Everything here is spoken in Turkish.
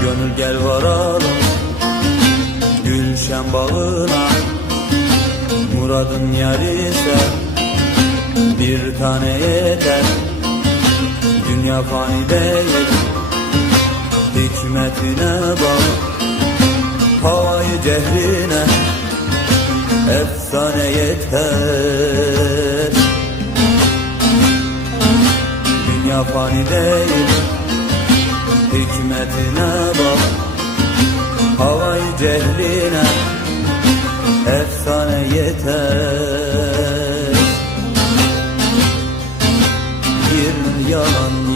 Gönül gel varalım Gülşen bağına. Muradın yar ise Bir tane yeter. Dünya fani değil Hikmetine bak. Havayı cehrine Efsane yeter dünya fani değil Hikmetine bak Havay cehline Efsane yeter. Bir yalan